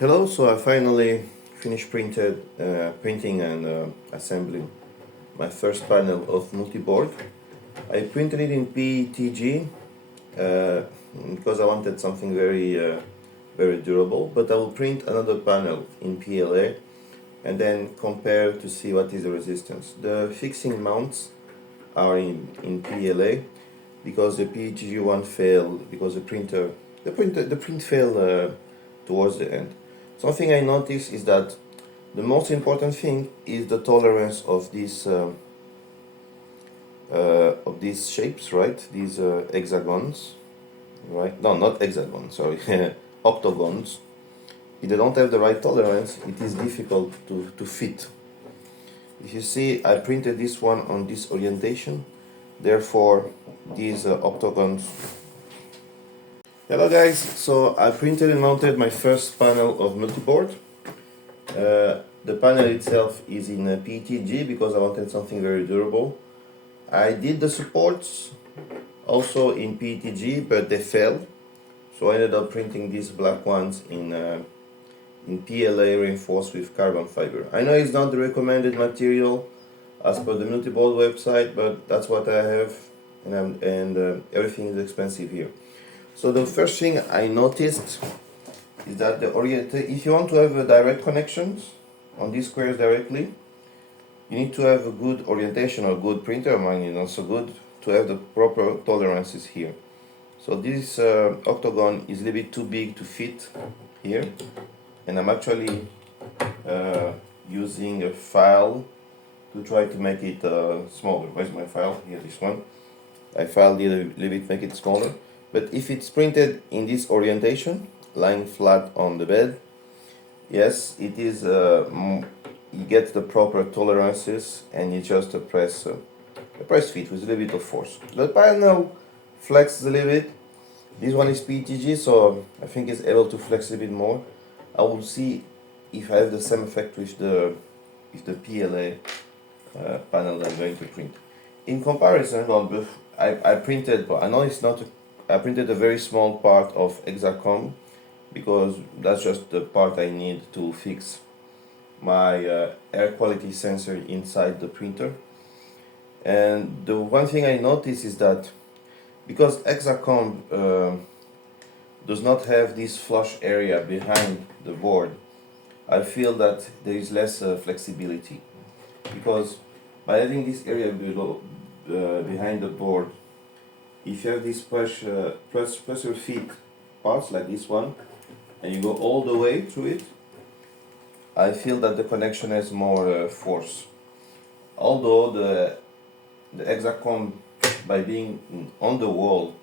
Hello, so I finally finished printing and assembling my first panel of multi-board. I printed it in PETG because I wanted something very durable, but I will print another panel in PLA and then compare to see what is the resistance. The fixing mounts are in PLA because the PETG one failed because the print failed towards the end. Something I noticed is that the most important thing is the tolerance of these shapes, right? These hexagons, right? No, not hexagons, sorry, octagons. If they don't have the right tolerance, it is difficult to fit. If you see, I printed this one on this orientation, therefore these octagons. Hello guys, so I printed and mounted my first panel of multiboard. The panel itself is in PETG because I wanted something very durable. I did the supports also in PETG, but they failed, so I ended up printing these black ones in PLA reinforced with carbon fiber. I know it's not the recommended material as per the multiboard website, but that's what I have, and everything is expensive here. So the first thing I noticed is that if you want to have direct connections on these squares directly, you need to have a good orientation or good printer. Mine is not so good to have the proper tolerances here. So this octagon is a little bit too big to fit here, and I'm actually using a file to try to make it smaller. Where's my file? Here, this one. I filed it a little bit, make it smaller. But if it's printed in this orientation, lying flat on the bed, yes, it is. You get the proper tolerances, and you just press fit with a little bit of force. The panel flexes a little bit. This one is PETG, so I think it's able to flex a bit more. I will see if I have the same effect with the PLA panel that I'm going to print. In comparison, well, I printed. Well, I know it's not. I printed a very small part of Honeycomb because that's just the part I need to fix my air quality sensor inside the printer. And the one thing I noticed is that because Honeycomb does not have this flush area behind the board, I feel that there is less flexibility, because by having this area below behind the board, if you have these pressure fit parts like this one, and you go all the way through it, I feel that the connection has more force. Although the Honeycomb, by being on the wall,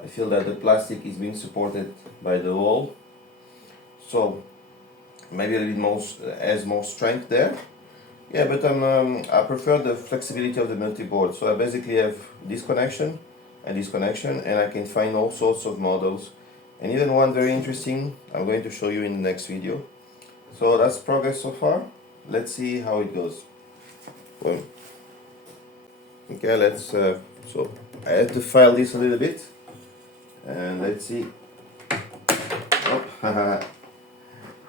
I feel that the plastic is being supported by the wall, so maybe a little bit more has more strength there. Yeah, but I prefer the flexibility of the multi-board. So I basically have this connection and this connection, and I can find all sorts of models, and even one very interesting I'm going to show you in the next video. So that's progress so far. Let's see how it goes. Boom. Okay, let's so I have to file this a little bit, and let's see. Oh,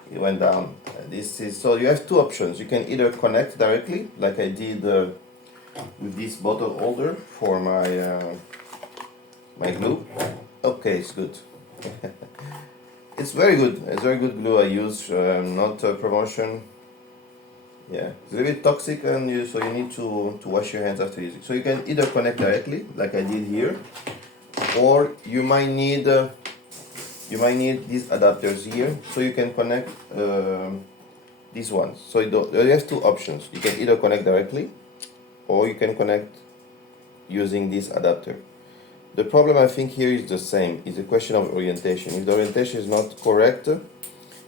it went down. This is, so you have two options. You can either connect directly like I did with this bottle holder for my glue. Okay, it's good. It's very good. It's very good glue I use, not promotion. Yeah, it's a little bit toxic, and so you need to wash your hands after using. So you can either connect directly, like I did here, or you might need these adapters here, so you can connect these ones. So you have two options. You can either connect directly, or you can connect using this adapter. The problem I think here is the same. It's a question of orientation. If the orientation is not correct,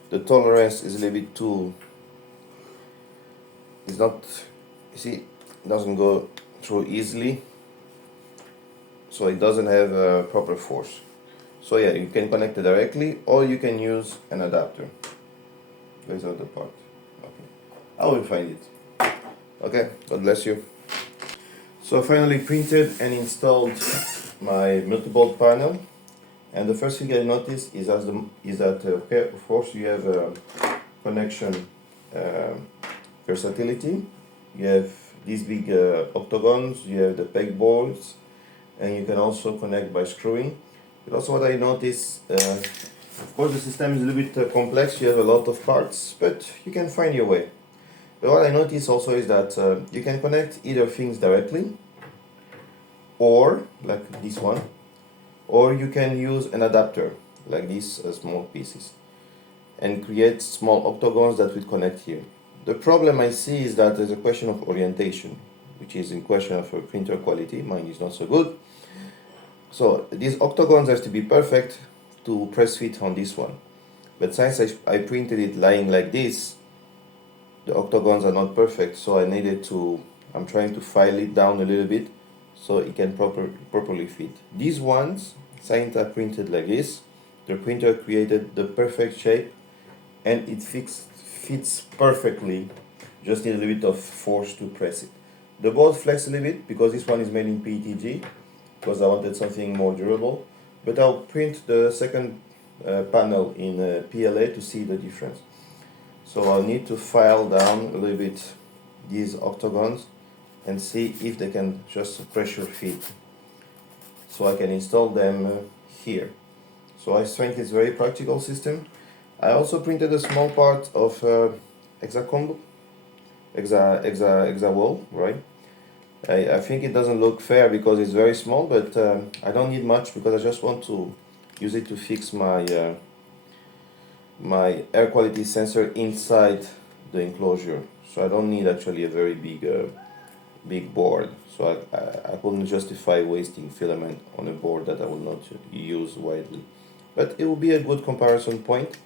the tolerance is a little bit too. It's not. You see, it doesn't go through easily, so it doesn't have a proper force. So yeah, you can connect it directly, or you can use an adapter. Where's the other part? Okay, I will find it. Okay, God bless you. So I finally printed and installed my multi-board panel. And the first thing I noticed is that okay, of course you have connection versatility. You have these big octagons, you have the pegboards, and you can also connect by screwing. But also what I noticed, of course the system is a little bit complex, you have a lot of parts, but you can find your way. But what I noticed also is that you can connect either things directly, or like this one, or you can use an adapter, like these small pieces, and create small octagons that will connect here. The problem I see is that there's a question of orientation, which is in question of printer quality. Mine is not so good. So these octagons have to be perfect to press fit on this one. But since I printed it lying like this, the octagons are not perfect, so I'm trying to file it down a little bit so it can properly fit. These ones, since I printed like this, the printer created the perfect shape and it fits perfectly. Just need a little bit of force to press it. The board flex a little bit because this one is made in PETG, because I wanted something more durable. But I'll print the second panel in PLA to see the difference. So I'll need to file down a little bit these octagons and see if they can just pressure fit, so I can install them here. So I think it's a very practical system. I also printed a small part of Honeycomb, hexa wall, right? I think it doesn't look fair because it's very small, but I don't need much because I just want to use it to fix my my air quality sensor inside the enclosure. So I don't need actually a very big board. So I couldn't justify wasting filament on a board that I will not use widely. But it will be a good comparison point.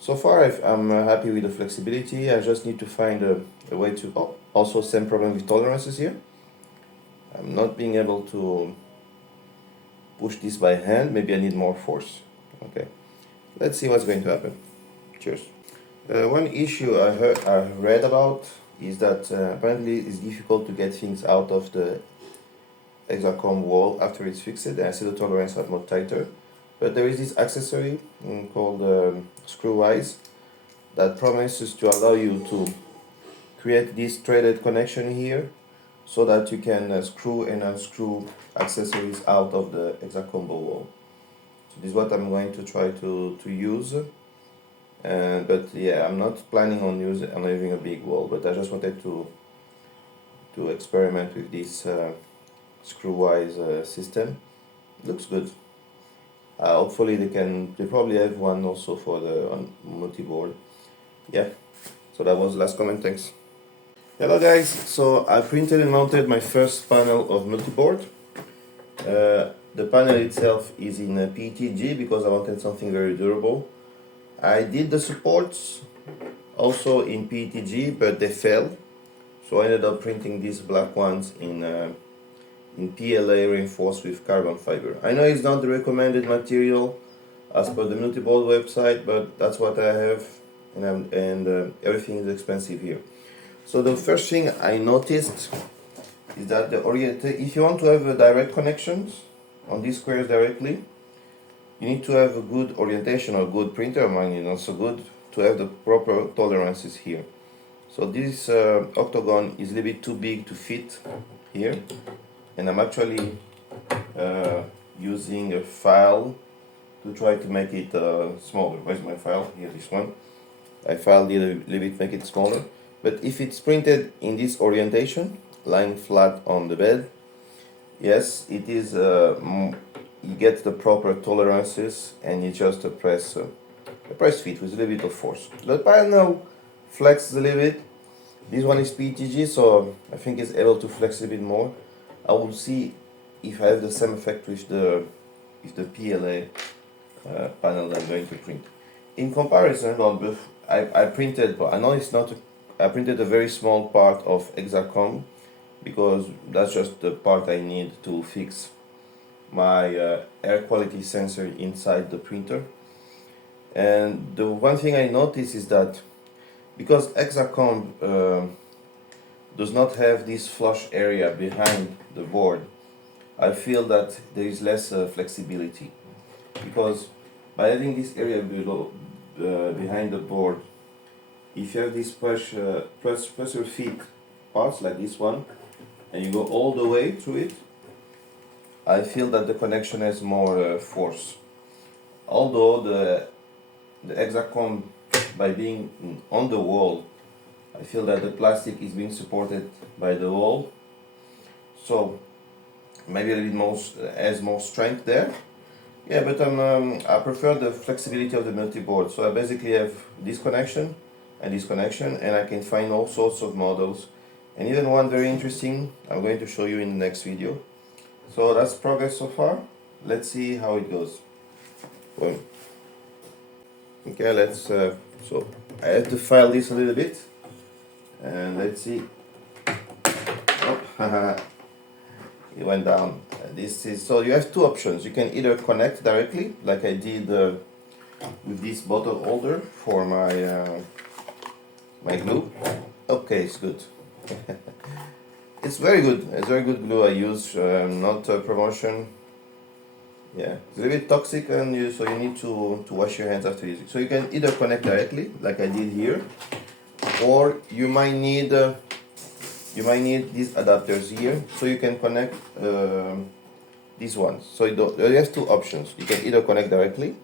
So far I'm happy with the flexibility. I just need to find a way to, also same problem with tolerances here. I'm not being able to push this by hand. Maybe I need more force. Okay, let's see what's going to happen. Cheers. One issue I read about is that apparently it's difficult to get things out of the Honeycomb wall after it's fixed, and I see the tolerance are more tighter. But there is this accessory called screw eyes that promises to allow you to create this threaded connection here so that you can screw and unscrew accessories out of the Honeycomb wall. So this is what I'm going to try to use. But yeah, I'm not planning on using a big wall, but I just wanted to experiment with this screw-wise system. Looks good. Hopefully they probably have one also for the multi-board. Yeah, so that was the last comment. Thanks. Hello guys, so I printed and mounted my first panel of multi-board. The panel itself is in PETG because I wanted something very durable. I did the supports also in PETG, but they fell, so I ended up printing these black ones in PLA reinforced with carbon fiber. I know it's not the recommended material as per the multi-board website, but that's what I have, and everything is expensive here. So the first thing I noticed is that if you want to have direct connections on these squares directly, you need to have a good orientation or good printer. Mine is not so good to have the proper tolerances here. So this octagon is a little bit too big to fit here, and I'm actually using a file to try to make it smaller. Where's my file? Here, this one. I filed it a little bit, make it smaller. But if it's printed in this orientation, lying flat on the bed, yes, it is. You get the proper tolerances, and you just press fit with a little bit of force. The panel flexes a little bit. This one is PETG, so I think it's able to flex a bit more. I will see if I have the same effect with the PLA panel I'm going to print. In comparison, well, I printed, but I know it's not. I printed a very small part of Honeycomb because that's just the part I need to fix my air quality sensor inside the printer. And the one thing I noticed is that because Honeycomb does not have this flush area behind the board, I feel that there is less flexibility. because by having this area below, behind the board, if you have these pressure fit parts like this one, and you go all the way through it, I feel that the connection has more force. Although the Hexacomb, by being on the wall, I feel that the plastic is being supported by the wall, so maybe a little bit more, has more strength there. Yeah, but I prefer the flexibility of the multi-board. So I basically have this connection and this connection, and I can find all sorts of models. And even one very interesting, I'm going to show you in the next video. So that's progress so far. Let's see how it goes. Boom. Okay, let's, so I have to file this a little bit. And let's see. Oh, it went down. This is, so you have two options. You can either connect directly, like I did with this bottle holder for my my glue. Okay, it's good. It's very good. It's very good glue I use, not promotion. Yeah, it's a little bit toxic, and so you need to wash your hands after using. So you can either connect directly, like I did here, or you might need these adapters here, so you can connect these ones. So you have two options. You can either connect directly,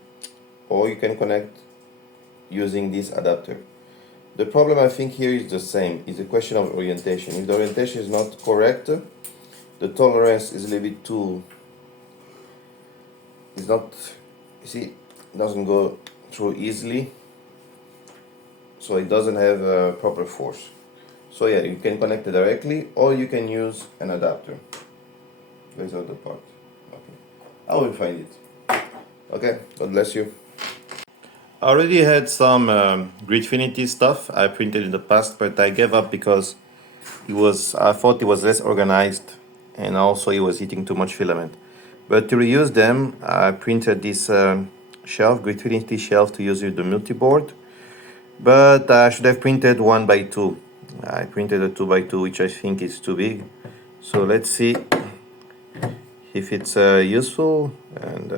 or you can connect using this adapter. The problem I think here is the same. It's a question of orientation. If the orientation is not correct, the tolerance is a little bit too. It's not. You see, it doesn't go through easily, so it doesn't have a proper force. So yeah, you can connect it directly, or you can use an adapter. Where's the other part? Okay, I will find it. Okay, God bless you. I already had some Gridfinity stuff I printed in the past, but I gave up because I thought it was less organized, and also it was eating too much filament. But to reuse them, I printed this shelf, Gridfinity shelf, to use with the multi-board. But I should have printed 1x2. I printed a 2x2, which I think is too big. So let's see if it's useful. And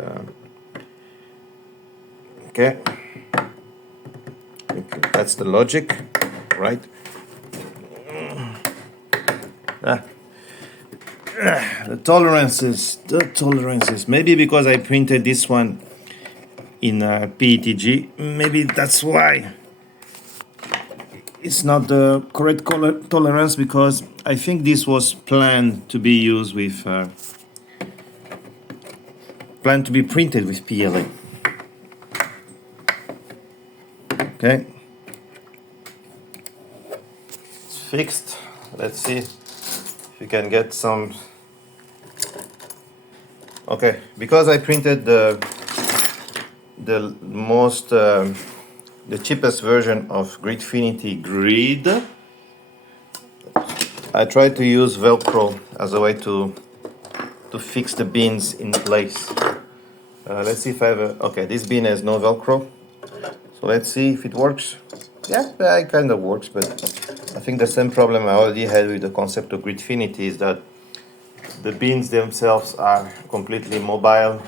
okay, that's the logic, right? The tolerances. Maybe because I printed this one in PETG, maybe that's why it's not the correct tolerance, because I think this was planned to be used with, planned to be printed with PLA. Okay, it's fixed. Let's see if you can get some. Okay, because I printed the cheapest version of Gridfinity Grid, I tried to use Velcro as a way to fix the bins in place. Let's see if I have a. Okay, this bin has no Velcro, so let's see if it works. Yeah, it kind of works, but I think the same problem I already had with the concept of Gridfinity is that the bins themselves are completely mobile,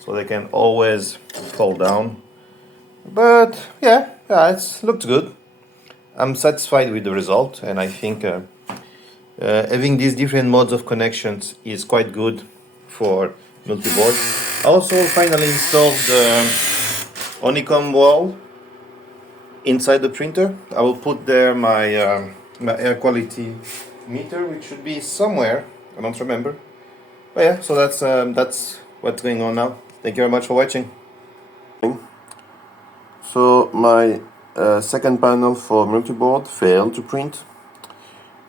so they can always fall down. But yeah, it looks good. I'm satisfied with the result, and I think having these different modes of connections is quite good for multi-board. I also finally installed the Honeycomb wall inside the printer. I will put there my air quality meter, which should be somewhere. I don't remember. But yeah, so that's what's going on now. Thank you very much for watching. So my second panel for multi-board failed to print.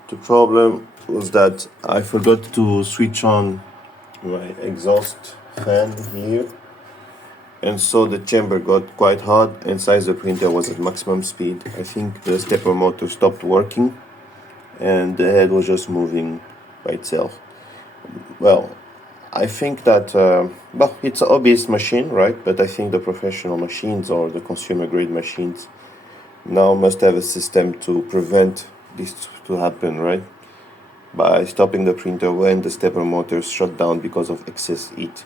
The problem was that I forgot to switch on my exhaust fan here, and so the chamber got quite hot, and since the printer was at maximum speed, I think the stepper motor stopped working and the head was just moving by itself. Well, I think that, well, it's a hobbyist machine, right? But I think the professional machines or the consumer grade machines now must have a system to prevent this to happen, right? By stopping the printer when the stepper motor shut down because of excess heat.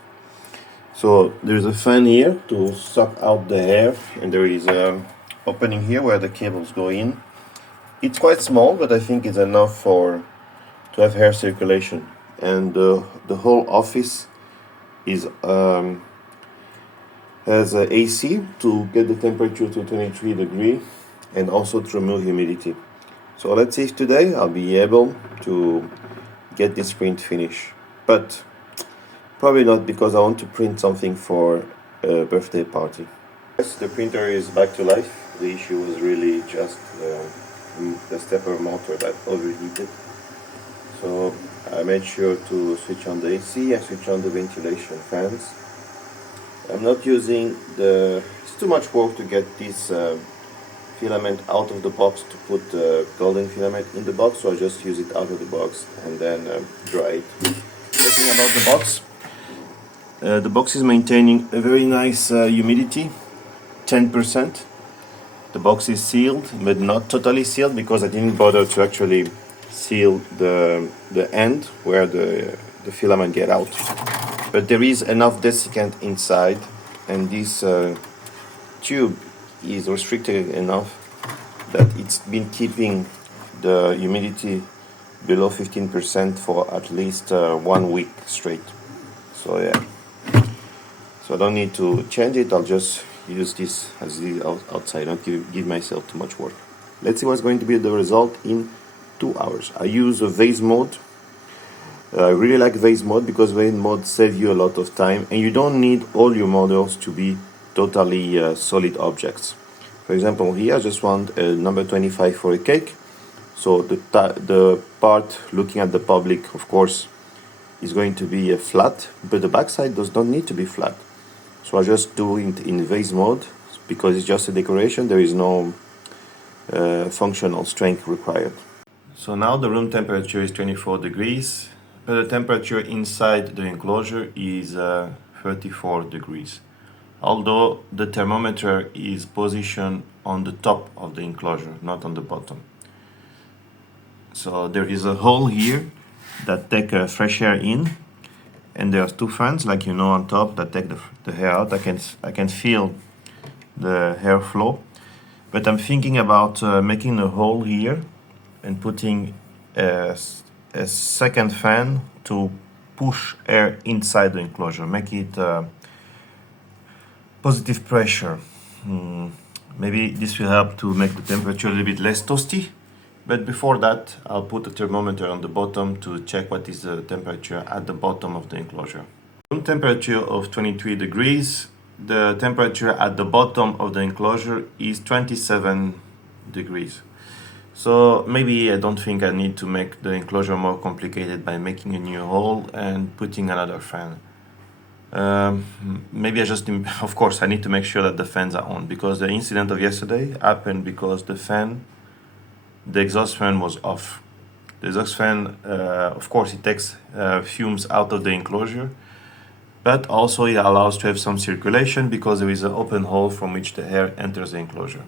So there's a fan here to suck out the air, and there is a opening here where the cables go in. It's quite small, but I think it's enough to have air circulation. And the whole office is has a AC to get the temperature to 23 degrees and also to remove humidity. So let's see if today I'll be able to get this print finished. But probably not, because I want to print something for a birthday party. Yes, the printer is back to life. The issue was really just the stepper motor that overheated. So I made sure to switch on the AC and switch on the ventilation fans. I'm not using it's too much work to get this filament out of the box to put the golden filament in the box, so I just use it out of the box and then dry it. Talking about the box is maintaining a very nice humidity, 10%. The box is sealed, but not totally sealed, because I didn't bother to actually seal the end where the filament get out. But there is enough desiccant inside, and this tube is restricted enough that it's been keeping the humidity below 15% for at least 1 week straight. So yeah, so I don't need to change it. I'll just use this as the outside. Don't give myself too much work. Let's see what's going to be the result in 2 hours. I use a vase mode. I really like vase mode because vase mode saves you a lot of time, and you don't need all your models to be totally solid objects. For example, here I just want a number 25 for a cake. So the part looking at the public, of course, is going to be flat, but the backside does not need to be flat. So I just do it in vase mode because it's just a decoration. There is no functional strength required. So now the room temperature is 24 degrees, but the temperature inside the enclosure is 34 degrees. Although the thermometer is positioned on the top of the enclosure, not on the bottom. So there is a hole here that take fresh air in, and there are 2 fans, like you know, on top that take the air out. I can feel the air flow, but I'm thinking about making a hole here and putting a second fan to push air inside the enclosure, make it positive pressure. Maybe this will help to make the temperature a little bit less toasty. But before that, I'll put a thermometer on the bottom to check what is the temperature at the bottom of the enclosure. Room temperature of 23 degrees. The temperature at the bottom of the enclosure is 27 degrees. So maybe I don't think I need to make the enclosure more complicated by making a new hole and putting another fan. Maybe I just, of course, I need to make sure that the fans are on, because the incident of yesterday happened because the exhaust fan was off. The exhaust fan, of course, it takes fumes out of the enclosure, but also it allows to have some circulation because there is an open hole from which the air enters the enclosure.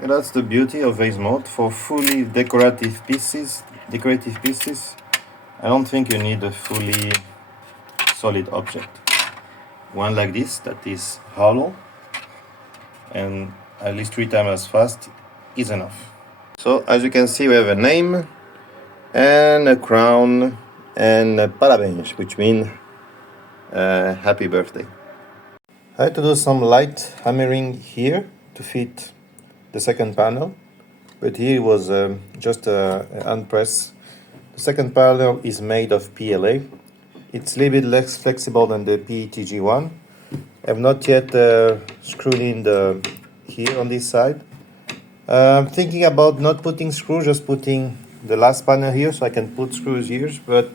And that's the beauty of vase mode. For fully decorative pieces, I don't think you need a fully solid object. One like this that is hollow and at least 3 times as fast is enough. So as you can see, we have a name and a crown and a parabéns, which means happy birthday. I had to do some light hammering here to fit the second panel, but here it was just an hand press. The second panel is made of PLA. It's a little bit less flexible than the PETG one. I have not yet screwed in here on this side. I'm thinking about not putting screws, just putting the last panel here so I can put screws here. But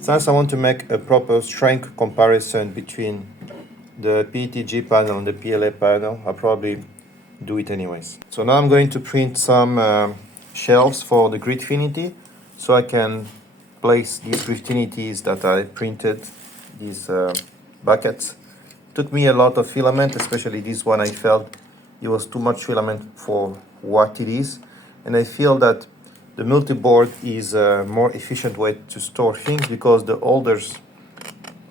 since I want to make a proper strength comparison between the PETG panel and the PLA panel, I'll probably do it anyways. So now I'm going to print some shelves for the Gridfinity so I can place these Gridfinities that I printed, these buckets. Took me a lot of filament, especially this one. I felt it was too much filament for what it is, and I feel that the multi-board is a more efficient way to store things, because the holders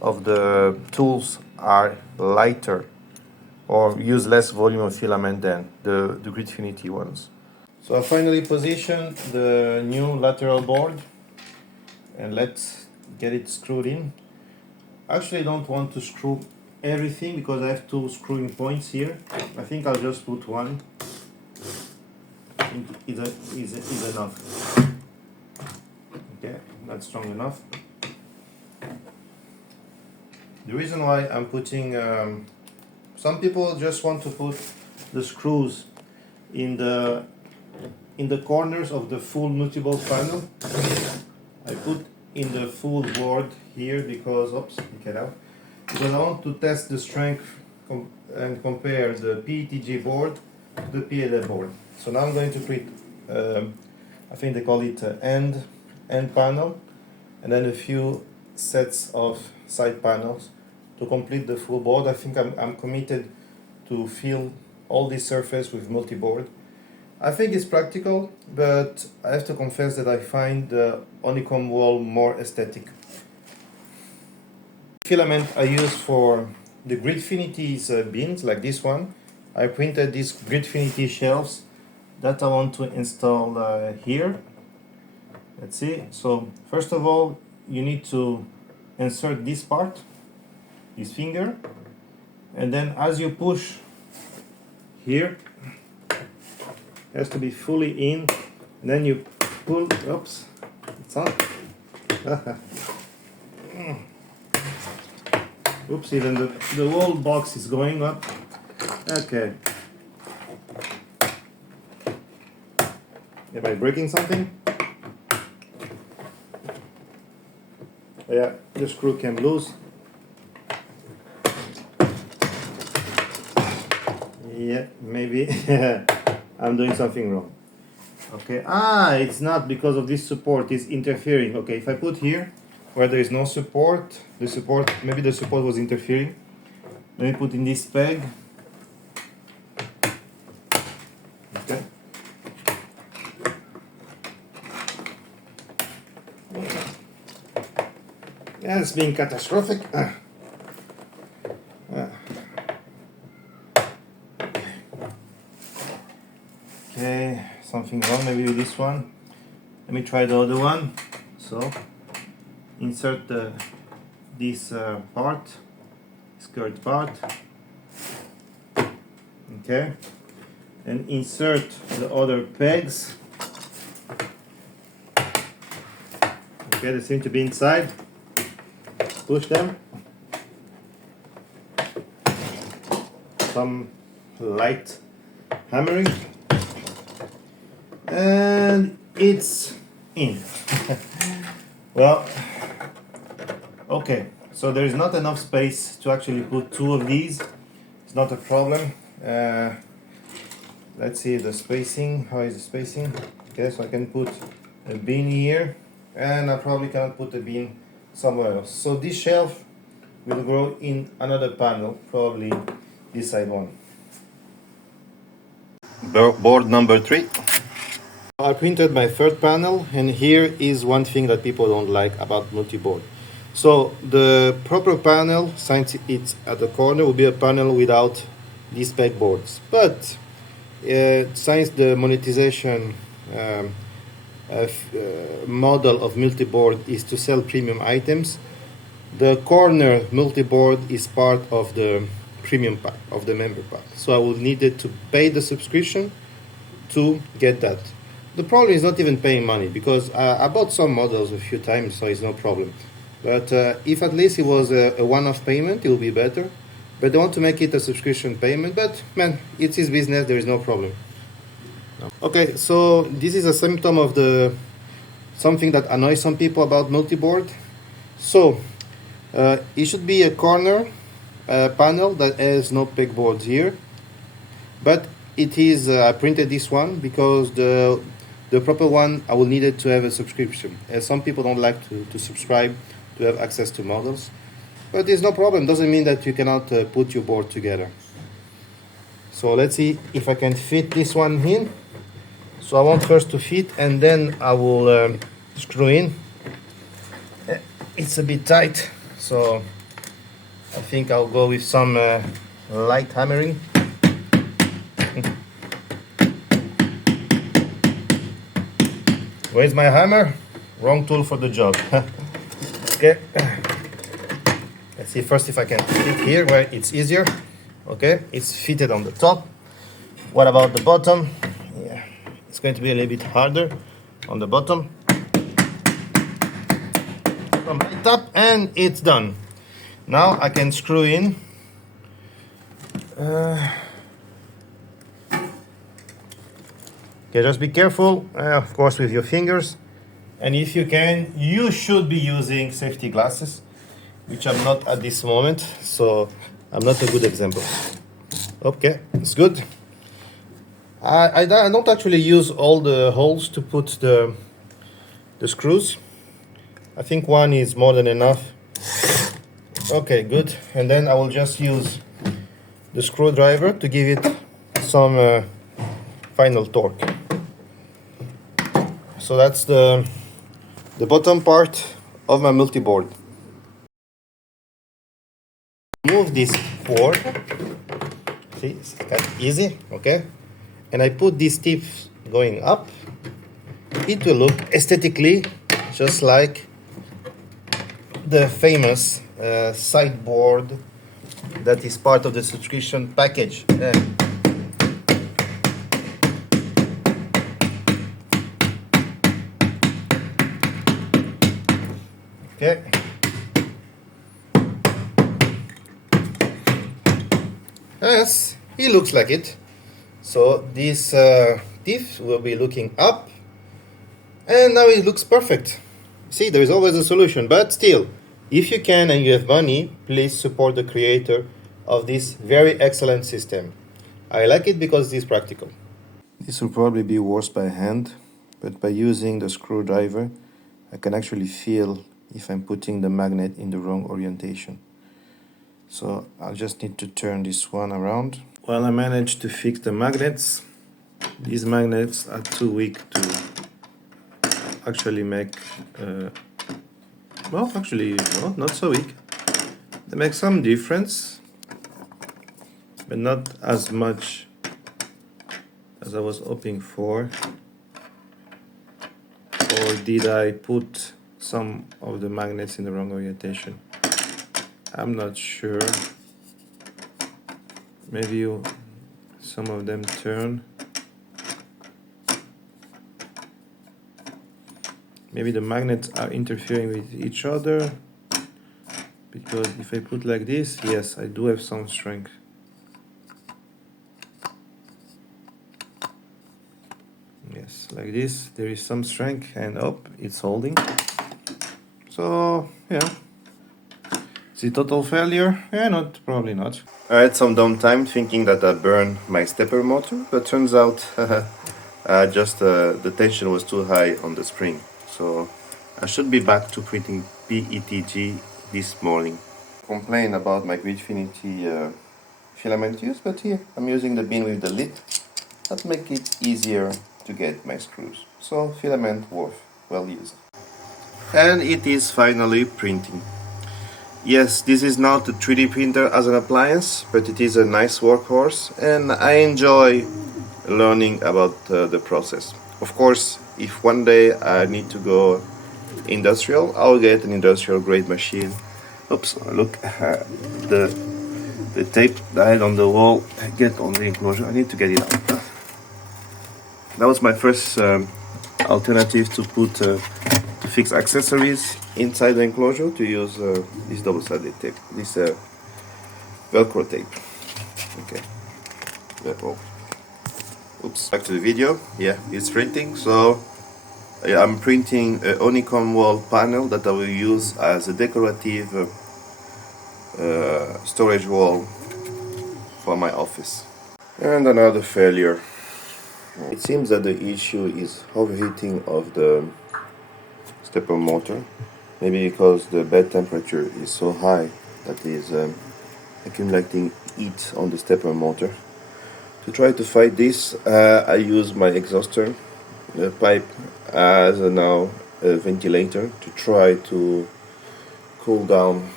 of the tools are lighter or use less volume of filament than the Gridfinity ones. So I finally positioned the new lateral board, and let's get it screwed in. Actually, I don't want to screw everything because I have two screwing points here. I think I'll just put one. I think is enough. Okay, that's strong enough. The reason why I'm putting, some people just want to put the screws in the corners of the full multi-board panel. I put in the full board here because, oops, get out. Because I want to test the strength and compare the PETG board to the PLA board. So now I'm going to create, I think they call it end panel, and then a few sets of side panels to complete the full board. I think I'm committed to fill all this surface with multi-board. I think it's practical, but I have to confess that I find the honeycomb wall more aesthetic. Filament I use for the Gridfinity's bins, like this one. I printed these Gridfinity shelves that I want to install here. Let's see. So first of all, you need to insert this part, this finger, and then as you push here, it has to be fully in, and then you pull. Oops, it's on. Oops, even the whole box is going up. Okay. Am I breaking something? Yeah, the screw came loose. Yeah, maybe I'm doing something wrong. Okay, it's not because of this support, it's interfering. Okay, if I put here where there is no support, maybe the support was interfering. Let me put in this peg. Okay. Yeah, it's being catastrophic. Okay, something wrong maybe with this one. Let me try the other one. So, insert this part, skirt part. Okay, and insert the other pegs. Okay, they seem to be inside. Push them. Some light hammering. And it's in. Well, okay, so there is not enough space to actually put two of these. It's not a problem. Let's see the spacing. How is the spacing? Okay, so I can put a bin here, and I probably cannot put a bin somewhere else. So this shelf will go in another panel, probably this side one. Board number 3. I printed my third panel, and here is one thing that people don't like about multi-board. So the proper panel, since it's at the corner, will be a panel without these pegboards. But since the monetization model of multi-board is to sell premium items, the corner multi-board is part of the premium pack, of the member pack. So I will need to pay the subscription to get that. The problem is not even paying money, because I bought some models a few times, so it's no problem. But if at least it was a one-off payment, it will be better. But I want to make it a subscription payment, but man, it's his business, there is no problem. Okay, so this is a symptom of something that annoys some people about multi-board. So it should be a corner panel that has no pegboards here, but it is, I printed this one because the proper one I will need it to have a subscription, as some people don't like to subscribe to have access to models. But there's no problem, doesn't mean that you cannot put your board together. So let's see if I can fit this one in. So I want first to fit, and then I will screw in. It's a bit tight, so I think I'll go with some light hammering. Where's my hammer? Wrong tool for the job. Okay. Let's see first if I can fit here where it's easier. Okay, it's fitted on the top. What about the bottom? Yeah, it's going to be a little bit harder on the bottom. From the top, and it's done. Now I can screw in. Okay, just be careful, of course, with your fingers. And if you can, you should be using safety glasses, which I'm not at this moment, so I'm not a good example. Okay, it's good. I don't actually use all the holes to put the screws. I think one is more than enough. Okay, good. And then I will just use the screwdriver to give it some final torque. So that's the bottom part of my multi-board. Move this board. See, it's kind of easy, okay? And I put these tips going up. It will look aesthetically just like the famous sideboard that is part of the subscription package. Okay. Yes, it looks like it. So this teeth will be looking up, and now it looks perfect. See, there is always a solution, but still, if you can and you have money, please support the creator of this very excellent system. I like it because it is practical. This will probably be worse by hand, but by using the screwdriver, I can actually feel if I'm putting the magnet in the wrong orientation. So I'll just need to turn this one around. Well, I managed to fix the magnets. These magnets are too weak to actually make, well, actually, no, not so weak. They make some difference, but not as much as I was hoping for. Or did I put some of the magnets in the wrong orientation? I'm not sure. Maybe some of them turn. Maybe the magnets are interfering with each other, because if I put like this, yes, I do have some strength. Yes, like this, there is some strength, and up, it's holding. So, yeah. Is it total failure? Yeah, probably not. I had some downtime thinking that I burned my stepper motor, but turns out just the tension was too high on the spring. So I should be back to printing PETG this morning. Complain about my Gridfinity filament use, but here I'm using the bin with the lid. That makes it easier to get my screws. So filament worth well used. And it is finally printing. Yes, this is not a 3D printer as an appliance, but it is a nice workhorse, and I enjoy learning about the process. Of course, if one day I need to go industrial, I'll get an industrial grade machine. Oops, look, the tape that I had on the wall, get on the enclosure. I need to get it out. That was my first alternative to put to fix accessories inside the enclosure, to use this double-sided tape, this Velcro tape. Okay. Oh. Oops. Back to the video. Yeah, it's printing. So I'm printing a Honeycomb wall panel that I will use as a decorative storage wall for my office. And another failure. It seems that the issue is overheating of the stepper motor, maybe because the bed temperature is so high that it is accumulating heat on the stepper motor. To try to fight this, I use my exhauster pipe as a ventilator to try to cool down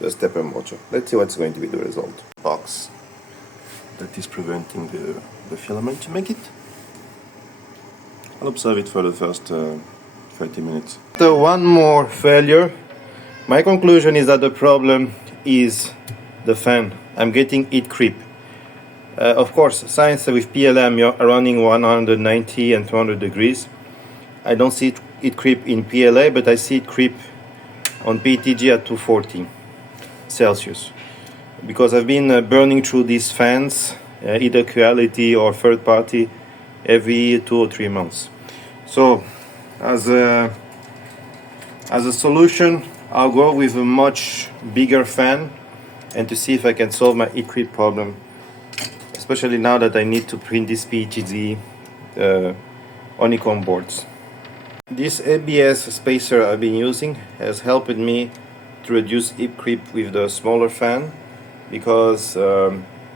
the stepper motor. Let's see what's going to be the result. Box that is preventing the filament to make it. I'll observe it for the first 30 minutes. After one more failure, my conclusion is that the problem is the fan. I'm getting heat creep. Of course, since with PLA I'm running 190 and 200 degrees, I don't see heat creep in PLA, but I see it creep on PETG at 240 Celsius. Because I've been burning through these fans, either Quality or third party, every 2 or 3 months. So, as a solution, I'll go with a much bigger fan and to see if I can solve my heat creep problem, especially now that I need to print this PETG Honeycomb boards. This ABS spacer I've been using has helped me to reduce heat creep with the smaller fan, because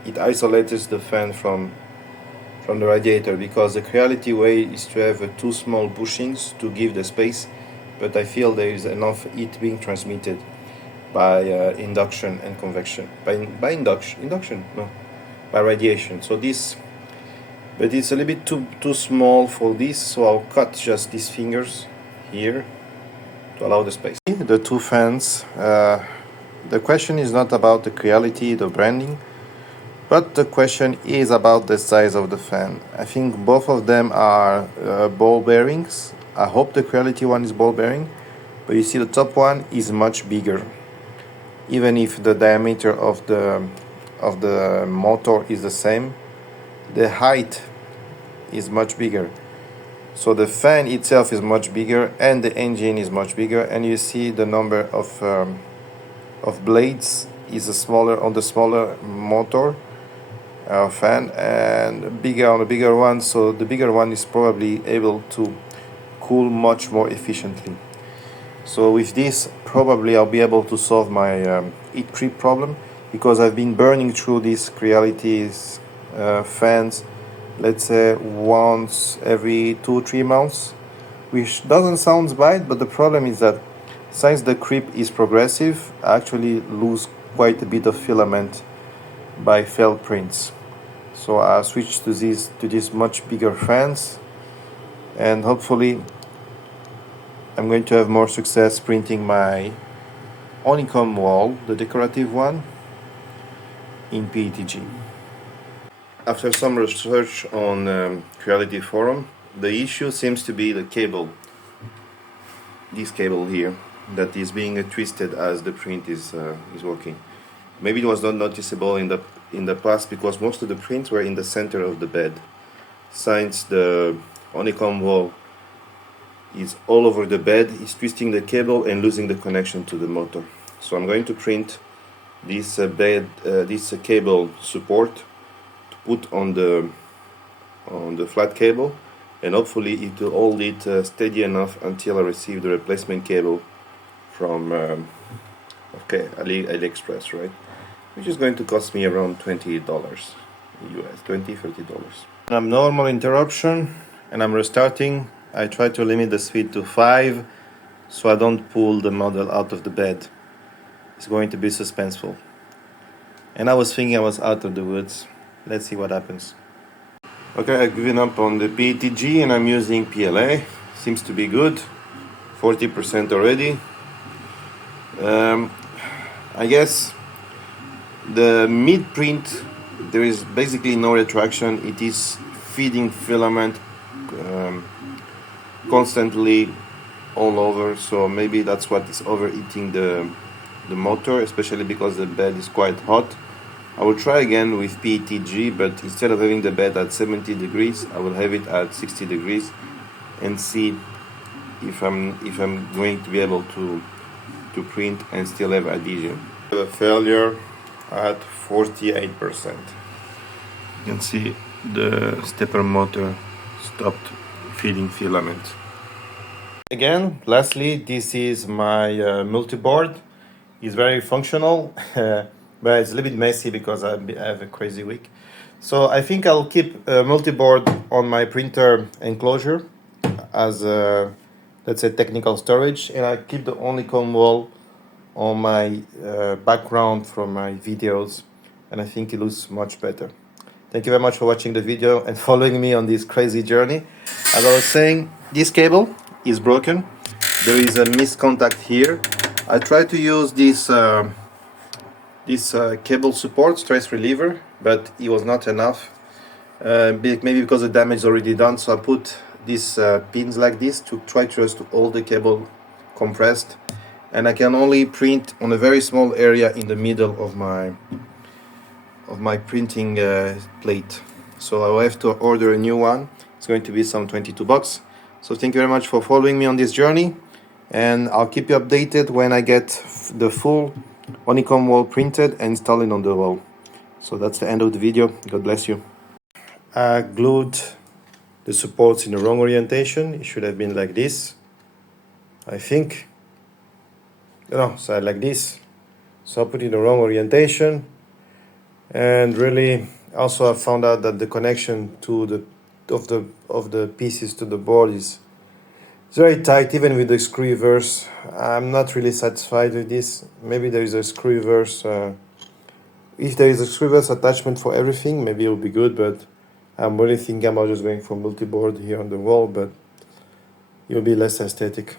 it isolates the fan from the radiator, because the Creality way is to have 2 small bushings to give the space, but I feel there is enough heat being transmitted by induction and convection. By induction? No, by radiation. So this, but it's a little bit too small for this, so I'll cut just these fingers here to allow the space. The 2 fans, the question is not about the Creality, the branding, but the question is about the size of the fan. I think both of them are ball bearings. I hope the Creality one is ball bearing, but you see the top one is much bigger. Even if the diameter of the motor is the same, the height is much bigger. So the fan itself is much bigger and the engine is much bigger, and you see the number of blades is smaller on the smaller motor fan and bigger on the bigger one. So the bigger one is probably able to cool much more efficiently. So with this, probably I'll be able to solve my heat creep problem, because I've been burning through these Creality's fans, let's say once every 2-3 months, which doesn't sound bad, but the problem is that since the creep is progressive, I actually lose quite a bit of filament by failed prints. So I switched to these much bigger fans, and hopefully I'm going to have more success printing my Honeycomb wall, the decorative one, in PETG. After some research on Creality forum, the issue seems to be the cable, this cable here, that is being twisted as the print is working. Maybe it was not noticeable in the past, because most of the prints were in the center of the bed. Since the Honeycomb wall is all over the bed, it's twisting the cable and losing the connection to the motor. So I'm going to print this this cable support to put on the flat cable, and hopefully it will hold it steady enough until I receive the replacement cable from AliExpress, right? Which is going to cost me around $20 US, $20-30. Normal interruption, and I'm restarting. I try to limit the speed to 5 so I don't pull the model out of the bed. It's going to be suspenseful. And I was thinking I was out of the woods. Let's see what happens. Okay, I've given up on the PETG and I'm using PLA. Seems to be good. 40% already. I guess the mid print, there is basically no retraction. It is feeding filament constantly all over, so maybe that's what is overheating the motor, especially because the bed is quite hot. I will try again with PETG, but instead of having the bed at 70 degrees, I will have it at 60 degrees and see if I'm going to be able to print and still have adhesion. The failure at 48%. You can see the stepper motor stopped feeding filament. Again, lastly, this is my multi-board. It's very functional, but it's a little bit messy because I have a crazy week. So I think I'll keep a multi-board on my printer enclosure as let's say technical storage, and I keep the Honeycomb wall on my background from my videos, and I think it looks much better. Thank you very much for watching the video and following me on this crazy journey. As I was saying, this cable is broken. There is a miscontact here. I tried to use this cable support, stress reliever, but it was not enough. Maybe because the damage is already done, so I put these pins like this to try to hold the cable compressed, and I can only print on a very small area in the middle of my printing plate. So I will have to order a new one. It's going to be some $22. So thank you very much for following me on this journey, and I'll keep you updated when I get the full honeycomb wall printed and installed on the wall. So that's the end of the video. God bless you. I glued the supports in the wrong orientation. It should have been like this, I think. No, so like this. So I put it in the wrong orientation, and really also I found out that the connection to the pieces to the board is very tight, even with the screw reverse. I'm not really satisfied with this. Maybe there is a screw reverse. If there is a screw reverse attachment for everything, maybe it will be good, but I'm really thinking about just going for multi-board here on the wall, but it will be less aesthetic.